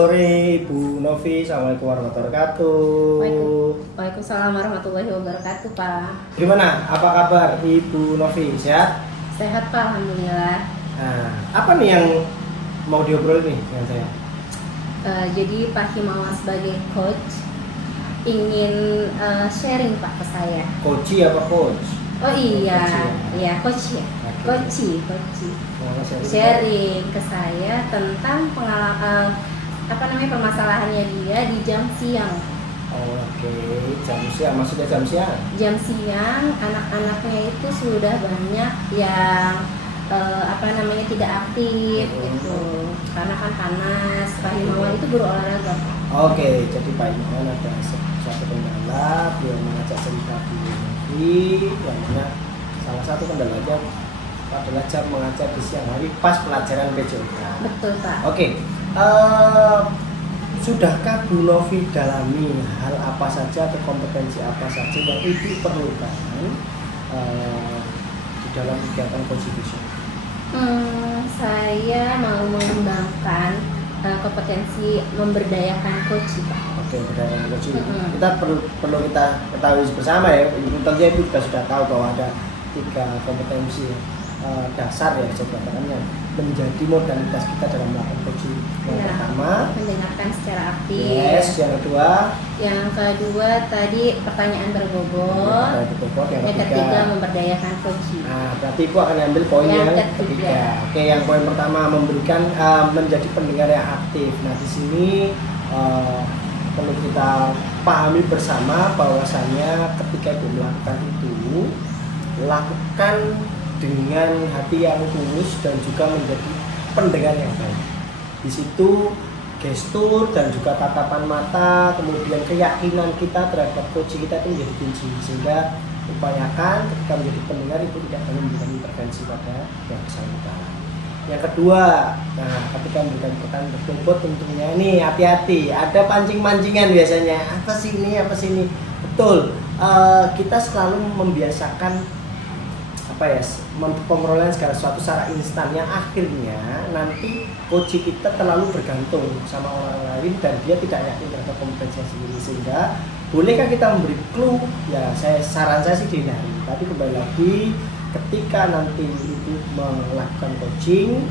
sore Ibu Novi, Assalamualaikum warahmatullahi wabarakatuh. Waalaikumsalam warahmatullahi wabarakatuh, Pak. Gimana? Apa kabar Ibu Novi? Sehat? Sehat, Pak, alhamdulillah. Nah, apa nih yang mau diobrol nih dengan saya? Jadi Pak Himawan sebagai coach ingin sharing, Pak, ke saya. Coach apa coach? Oh iya, Coach, ya? iya coach ya. Oke. Coach. Mau Sharing ke saya tentang pengalaman permasalahannya dia di jam siang. Oke, jam siang, maksudnya jam siang? Jam siang anak-anaknya itu sudah banyak yang tidak aktif gitu. Karena kan panas. Pak Himawan itu guru olahraga. Oke, jadi Pak Iman ada satu kendala, dia mengajak cerita Bu Novi, yang mana salah satu kendalanya adalah jam mengajar di siang hari pas pelajaran PJOK. Betul, Pak. Oke, sudahkah Bu Novi dalami hal apa saja atau kompetensi apa saja yang Ibu perlukan di dalam kegiatan konstitusi? Saya mau mengembangkan kompetensi memberdayakan coach, Pak. Oke, berdayakan coach. Kita perlu kita ketahui bersama ya. Tentunya Ibu juga sudah tahu bahwa ada 3 kompetensi dasar ya, saya katakan yang menjadi modalitas kita dalam melakukan coaching. Yang pertama, mendengarkan secara aktif. Yes. Yang kedua tadi pertanyaan berbobot. Yang ketiga memberdayakan coaching. Nah, berarti Ibu akan ambil poin yang ketiga. Oke, yang poin pertama memberikan menjadi pendengar yang aktif. Nah, di sini perlu kita pahami bersama bahwasanya ketika Ibu melakukan itu, lakukan dengan hati yang tulus dan juga menjadi pendengar yang baik. Di situ gestur dan juga tatapan mata, kemudian keyakinan kita terhadap coach kita itu menjadi kunci, sehingga upayakan ketika menjadi pendengar itu tidak perlu memberikan intervensi pada yang bersangkutan. Yang kedua, nah ketika memberikan pertanyaan berbobot tentunya ini hati-hati, ada pancing-pancingan biasanya, apa sih ini, betul, kita selalu membiasakan pemrolehan segala sesuatu secara instan yang akhirnya nanti coach kita terlalu bergantung sama orang lain dan dia tidak yakin terhadap kompetensi sendiri, sehingga bolehkah kita memberi clue? Ya, saran saya sih dihindari. Tapi kembali lagi ketika nanti itu melakukan coaching,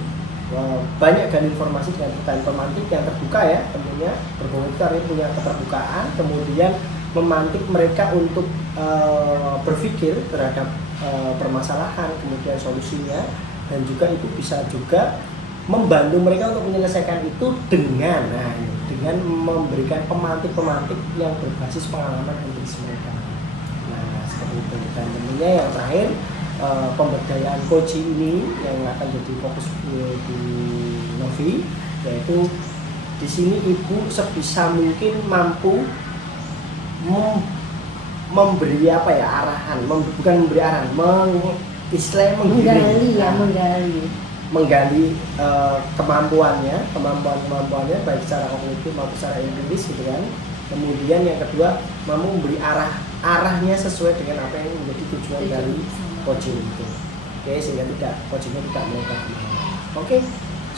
banyak dan informasi dengan pertanyaan pemantik yang terbuka ya, tentunya berbobot itu artinya punya keterbukaan, kemudian memantik mereka untuk berpikir terhadap permasalahan, kemudian solusinya, dan juga itu bisa juga membantu mereka untuk menyelesaikan itu dengan memberikan pemantik-pemantik yang berbasis pengalaman empiris mereka. Nah, seperti itu. Dan tentunya yang terakhir, pemberdayaan coaching ini yang akan jadi fokus di Novi, yaitu di sini Ibu sebisa mungkin mampu memberi arahan, bukan memberi arahan, menggali kemampuannya baik secara kognitif maupun secara empiris gitu kan. Kemudian yang kedua, mampu memberi arahnya sesuai dengan apa yang menjadi tujuan dari coaching itu. Oke, sehingga coachingnya tidak melebar kemana-mana. Oke,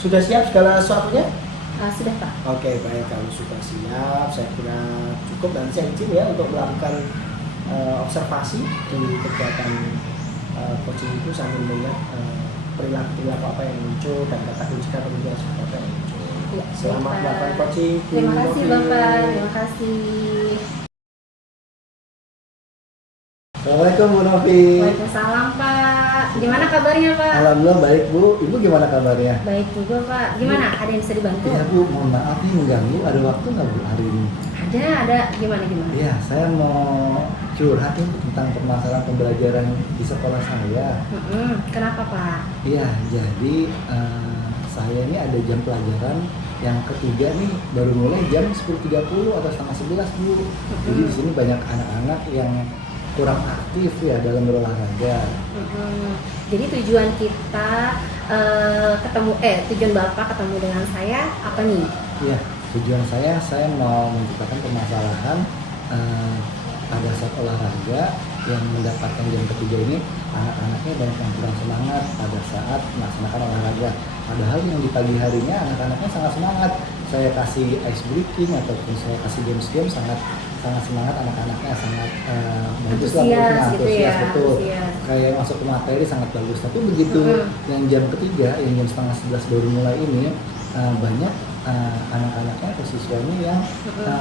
sudah siap segala sesuatunya? Sudah, Pak. Oke, baik, kalau sudah siap, saya kira cukup. Nanti saya izin ya untuk melakukan observasi di kegiatan coaching itu sambil melihat perilaku apa yang muncul dan kata kunci kemudian seperti apa yang muncul. Ya, selamat melakukan coaching. Terima kasih Bapak, terima kasih. Assalamualaikum Bu Novi. Waalaikumsalam Pak. Gimana kabarnya Pak? Alhamdulillah baik Bu. Ibu gimana kabarnya? Baik juga Pak. Gimana? Ada yang bisa dibantu? Iya Bu, mohon maaf nih mengganggu. Ada waktu nggak Bu hari ini? Ada. Gimana? Iya, saya mau curhat nih tentang permasalahan pembelajaran di sekolah saya. Kenapa Pak? Iya, jadi saya ini ada jam pelajaran yang ketiga nih, baru mulai jam 10.30 atau setengah 11 Bu. Jadi di sini banyak anak-anak yang kurang aktif ya dalam berolahraga. Jadi tujuan kita tujuan Bapak ketemu dengan saya apa nih? Iya, tujuan saya mau menciptakan permasalahan pada saat olahraga yang mendapatkan jam ketiga ini, anak-anaknya banyak yang kurang semangat pada saat melaksanakan olahraga. Padahal yang di pagi harinya anak-anaknya sangat semangat. saya kasih ice breaking ataupun saya kasih games-game sangat semangat anak-anaknya, sangat bagus lah, Antusias gitu ya, betul. antusias. Kayak masuk ke materi sangat bagus. Tapi begitu yang jam ketiga, yang jam setengah 11 baru mulai ini, banyak anak-anaknya atau siswanya yang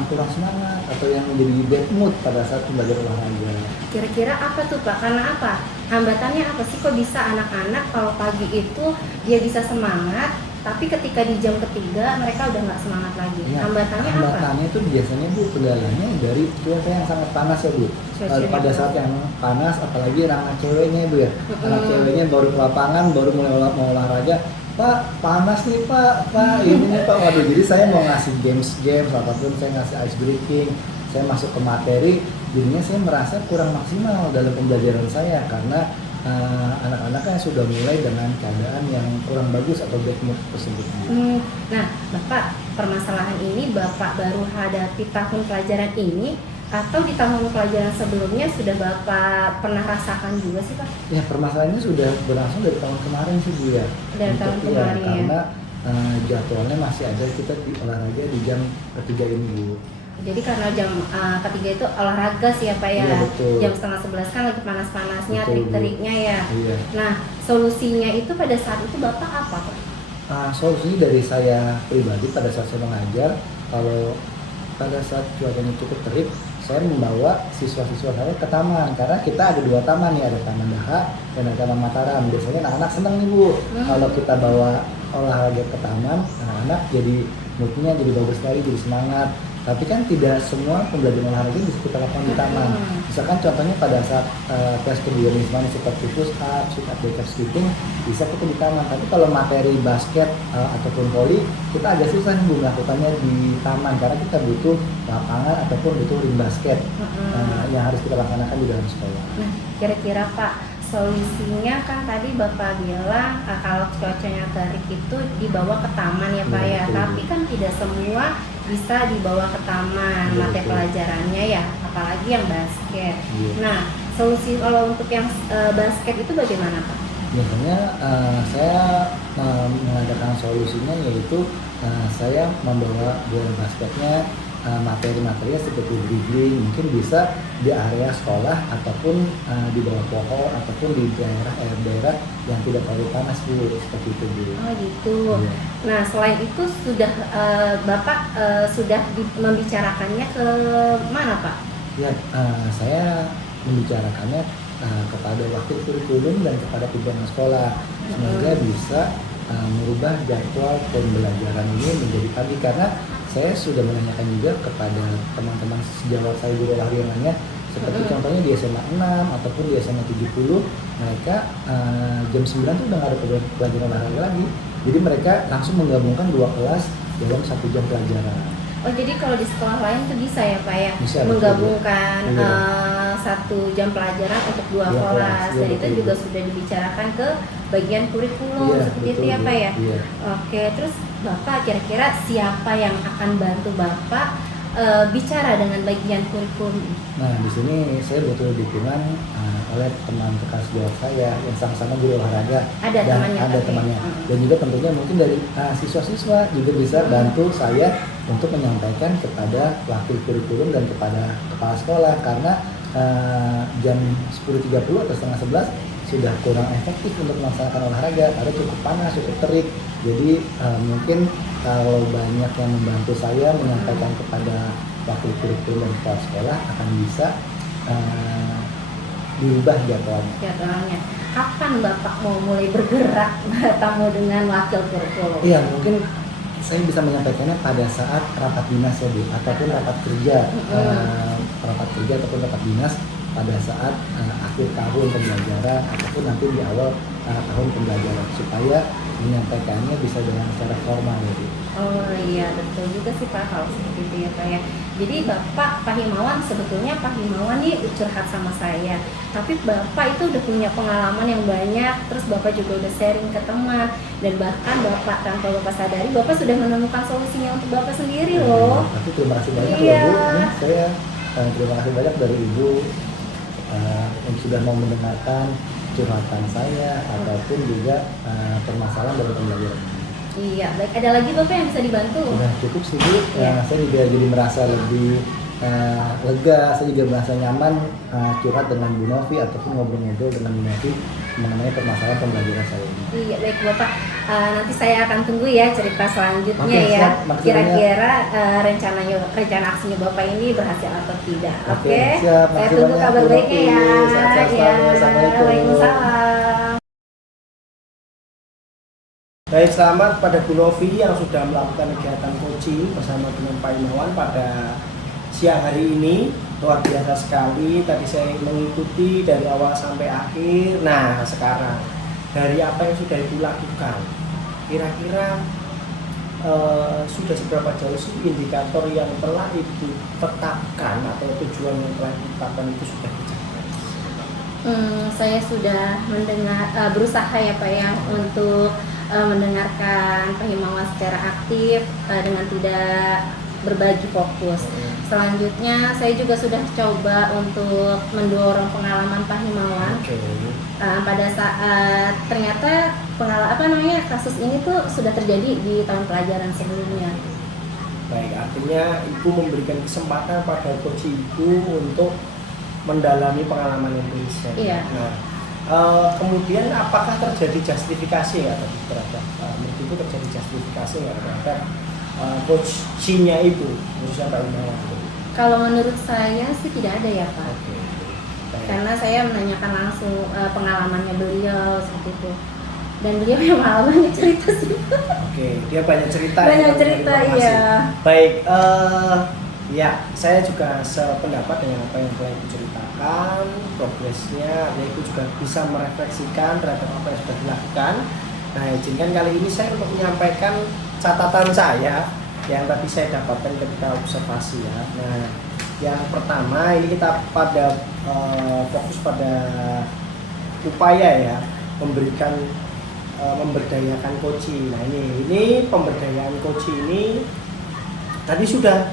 kurang semangat atau yang menjadi bad mood pada saat belajar olahraga. Kira-kira apa tuh Pak? Karena apa? Hambatannya apa sih kok bisa anak-anak kalau pagi itu dia bisa semangat, tapi ketika di jam ketiga mereka udah nggak semangat lagi. Ya, Hambatannya apa? hambatannya itu biasanya Bu, kendalanya dari cuaca yang sangat panas ya Bu. Pada saat yang panas, apalagi anak ceweknya Bu ya. Anak ceweknya baru ke lapangan, baru mulai mau olahraga. Pak, panas nih Pak, ini nih Pak. Waduh, jadi saya mau ngasih games ataupun saya ngasih ice breaking, saya masuk ke materi, jadinya saya merasa kurang maksimal dalam pembelajaran saya karena anak-anaknya sudah mulai dengan keadaan yang kurang bagus atau bad mood tersebut. Nah, Bapak, permasalahan ini Bapak baru hadapi tahun pelajaran ini atau di tahun pelajaran sebelumnya sudah Bapak pernah rasakan juga sih Pak? Ya, permasalahannya sudah berlangsung dari tahun kemarin sih Bu ya. Dari tahun kemarin ya. Karena jadwalnya masih ada kita di olahraga di jam ketiga ini Bu. Jadi karena jam ketiga itu olahraga sih ya Pak ya. Iya, betul. Jam setengah 11 kan lagi panas-panasnya, Betul, Bu. terik-teriknya ya. Iya. Nah, solusinya itu pada saat itu Bapak apa Pak? Solusi dari saya pribadi pada saat saya mengajar, kalau pada saat cuacanya cukup terik, saya membawa siswa-siswa saya ke taman karena kita ada 2 taman nih, ada Taman Daha dan ada Taman Mataram. Biasanya anak-anak senang nih Bu, kalau kita bawa olahraga ke taman, anak-anak jadi moodnya jadi bagus sekali, jadi semangat. Tapi kan tidak semua pembelajaran olahraga bisa kita lakukan di taman. Misalkan contohnya pada saat tes kedinasan seperti push up, sit up, back up, skipping bisa kita di taman. Tapi kalau materi basket ataupun volley kita agak susah nih melakukannya di taman karena kita butuh lapangan ataupun butuh ring basket yang harus kita laksanakan di dalam sekolah. Nah, kira-kira Pak, solusinya kan tadi Bapak bilang kalau cuacanya terik itu dibawa ke taman ya Pak ya, Betul. tapi kan tidak semua bisa dibawa ke taman Betul. mata pelajarannya ya, apalagi yang basket. Iya. Nah, solusi kalau untuk yang basket itu bagaimana Pak? Biasanya saya mengadakan solusinya yaitu saya membawa bola basketnya, materi-materinya seperti dribbling mungkin bisa di area sekolah ataupun di bawah pohon ataupun di daerah yang tidak terlalu panas Bu, seperti itu Bu. Oh gitu. Iya. Nah, selain itu sudah Bapak sudah membicarakannya ke mana Pak? Ya, saya membicarakannya kepada wakil kurikulum dan kepada pimpinan sekolah semoga bisa merubah jadwal pembelajaran ini menjadi pagi karena saya sudah menanyakan juga kepada teman-teman sejawat saya guru olahraga yang lainnya seperti contohnya di SMA 6 ataupun di SMA 70 mereka jam 9 tuh udah nggak ada pelajaran olahraga lagi, jadi mereka langsung menggabungkan 2 kelas dalam 1 jam pelajaran. Oh, jadi kalau di sekolah lain tuh bisa ya Pak ya, Bisa, menggabungkan betul. 1 jam pelajaran untuk 2 Dua kelas, kelas, dan iya, itu betul. juga sudah dibicarakan ke bagian kurikulum Iya, seperti itu betul, ya Bu. Pak ya. Iya. Oke, terus Bapak kira-kira siapa yang akan bantu Bapak bicara dengan bagian kurikulum? Nah, di sini saya butuh dukungan oleh teman bekas sejawat saya yang sama-sama guru olahraga. Ada dan temannya, ada tapi. temannya. Dan juga tentunya mungkin dari siswa-siswa juga bisa bantu saya untuk menyampaikan kepada wakil kurikulum dan kepada kepala sekolah karena jam 10.30 atau setengah 11 sudah kurang efektif untuk melaksanakan olahraga karena cukup panas, cukup terik. Jadi mungkin kalau banyak yang membantu saya menyampaikan kepada wakil kurikulum dan kepala sekolah akan bisa diubah Jadwalnya. Kapan Bapak mau mulai bergerak bertemu dengan wakil kurikulum? Iya, mungkin saya bisa menyampaikannya pada saat rapat dinas ya Bu, ataupun rapat kerja, ataupun rapat dinas pada saat akhir tahun pembelajaran ataupun nanti di awal tahun pembelajaran supaya menyampaikannya bisa dengan secara formal ya Bu. Oh iya, betul juga sih Pak kalau seperti itu ya Pak ya. Jadi Pak Himawan, sebetulnya Pak Himawan nih curhat sama saya, tapi Bapak itu udah punya pengalaman yang banyak, terus Bapak juga udah sharing ke teman, dan bahkan Bapak tanpa Bapak sadari Bapak sudah menemukan solusinya untuk Bapak sendiri loh. Tapi terima kasih banyak Iya. loh Bu. Ini saya terima kasih banyak dari Ibu yang sudah mau mendengarkan curhatan saya ataupun juga permasalahan dalam pembelajaran. Iya, baik. Ada lagi Bapak yang bisa dibantu? Udah cukup sih Bu. Iya. Saya juga jadi merasa lebih lega, saya juga merasa nyaman curhat dengan Bu Novi ataupun ngobrol-ngobrol dengan Bu Novi mengenai permasalahan pembelajaran saya ini. Iya, baik Bapak. Nanti saya akan tunggu ya cerita selanjutnya Oke, ya. siap. Maksudnya- Kira-kira rencana aksinya Bapak ini berhasil atau tidak. Oke, Oke. siap. Saya Makasih tunggu banyak, kabar Bu baiknya Novi. ya. Sehat-sehat Ya. selalu. Assalamualaikum. Waalaikumsalam. Baik, selamat pada Bu Novi yang sudah melakukan kegiatan coaching bersama dengan Pak Imawan pada siang hari ini. Luar biasa sekali, tadi saya mengikuti dari awal sampai akhir. Nah, sekarang dari apa yang sudah Ibu lakukan, kira-kira sudah seberapa jauh sih indikator yang telah Ibu tetapkan atau tujuan yang telah Ibu tetapkan itu sudah dicapai? Saya sudah berusaha ya Pak ya untuk mendengarkan Pak Himawan secara aktif dengan tidak berbagi fokus. Selanjutnya saya juga sudah coba untuk mendorong pengalaman Pak Himawan. Oke. Pada saat ternyata kasus ini tuh sudah terjadi di tahun pelajaran sebelumnya. Baik, artinya Ibu memberikan kesempatan pada coach Ibu untuk mendalami pengalaman yang riset. Iya. Nah, kemudian apakah terjadi justifikasi ya tadi terhadap menurut Ibu terjadi justifikasi nggak terhadap coachingnya Ibu, khususnya Pak Imawan? Kalau menurut saya sih tidak ada ya Pak. Oke. Baik. Karena saya menanyakan langsung pengalamannya beliau seperti itu. Dan beliau memang banyak cerita sih. Oke, dia banyak cerita. Banyak ya, cerita, informasi. iya. Baik, ya saya juga sependapat dengan apa yang telah Ibu ceritakan, progresnya, ya Ibu juga bisa merefleksikan terhadap apa yang sudah dilakukan. Nah, izinkan kali ini saya untuk menyampaikan catatan saya yang tadi saya dapatkan ketika observasi ya. Nah, yang pertama ini kita pada fokus pada upaya ya memberikan memberdayakan coaching. Nah ini pemberdayaan coaching ini tadi sudah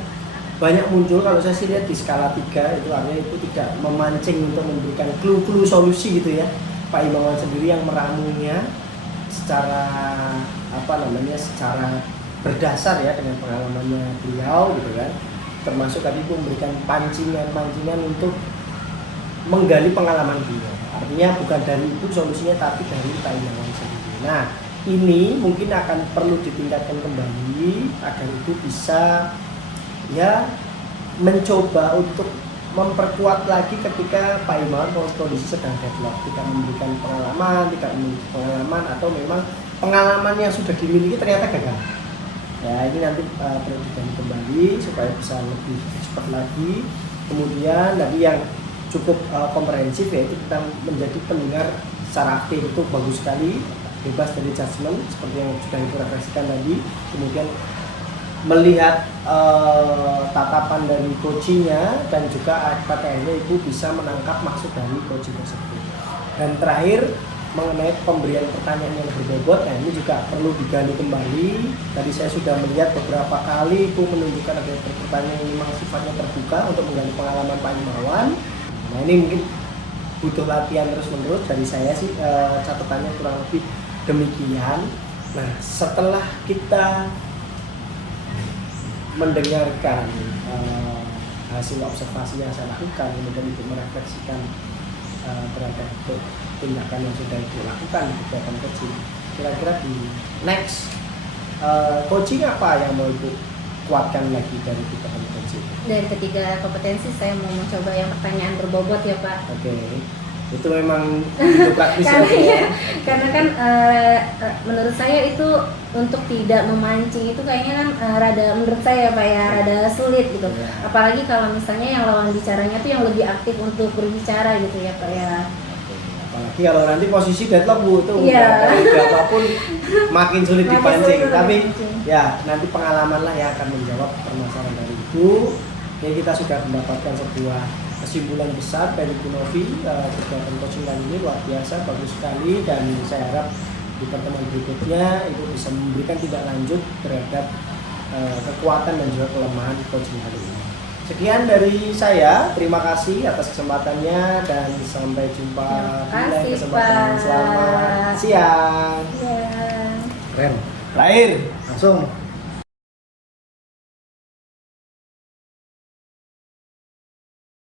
banyak muncul, kalau saya sih lihat di skala 3 itu artinya itu tidak memancing untuk memberikan clue-clue solusi gitu ya. Pak Imawan sendiri yang meramunya secara secara berdasar ya dengan pengalamannya beliau gitu kan. Termasuk tadi itu memberikan pancingan untuk menggali pengalaman beliau. Artinya bukan dari itu solusinya tapi dari Pak Imawan sendiri. Nah, ini mungkin akan perlu ditingkatkan kembali agar itu bisa ya mencoba untuk memperkuat lagi ketika Pak Imawan kondisi sedang deadlock, tidak memberikan pengalaman, tidak memiliki pengalaman atau memang pengalaman yang sudah dimiliki ternyata gagal. Ya, ini nanti perlu digali kembali supaya bisa lebih cepat lagi. Kemudian tadi yang cukup komprehensif yaitu kita menjadi pendengar secara aktif, itu bagus sekali, bebas dari judgement seperti yang sudah Ibu refleksikan tadi. Kemudian melihat tatapan dari coachingnya dan juga pada akhirnya Ibu bisa menangkap maksud dari coaching tersebut. Dan terakhir mengenai pemberian pertanyaan yang berbobot, nah ini juga perlu digali kembali. Tadi saya sudah melihat beberapa kali Ibu menunjukkan ada pertanyaan yang memang sifatnya terbuka untuk menggali pengalaman Pak Imawan. Nah ini mungkin butuh latihan terus menerus dari saya sih, catatannya kurang lebih demikian. Nah setelah kita mendengarkan hasil observasi yang saya lakukan, kemudian Ibu merefleksikan terhadap tindakan yang sudah Ibu lakukan di kegiatan coaching, kira-kira di next coaching apa yang mau Ibu kuatkan lagi dari kegiatan coaching? Dari ketiga kompetensi saya mau mencoba yang pertanyaan berbobot ya Pak. Oke. Itu memang itu praktis karena kan menurut saya itu untuk tidak memancing itu kayaknya kan menurut saya Pak ya rada sulit gitu. Ya. Apalagi kalau misalnya yang lawan bicaranya tuh yang lebih aktif untuk berbicara gitu ya Pak ya. Apalagi kalau nanti posisi deadlock Bu itu Iya. apapun makin sulit Makin dipancing. sulit Tapi dipancing. ya nanti pengalaman lah yang akan menjawab permasalahan dari Ibu. Ya kita sudah mendapatkan sebuah kesimpulan besar dari Bu Novi. Kegiatan coaching kali ini luar biasa, bagus sekali, dan saya harap di pertemuan berikutnya Ibu bisa memberikan tindak lanjut terhadap kekuatan dan juga kelemahan coaching kali ini. Sekian dari saya, terima kasih atas kesempatannya dan sampai jumpa di lain kesempatan. Pak. Selamat siang. Ya. Keren. Lahir. Langsung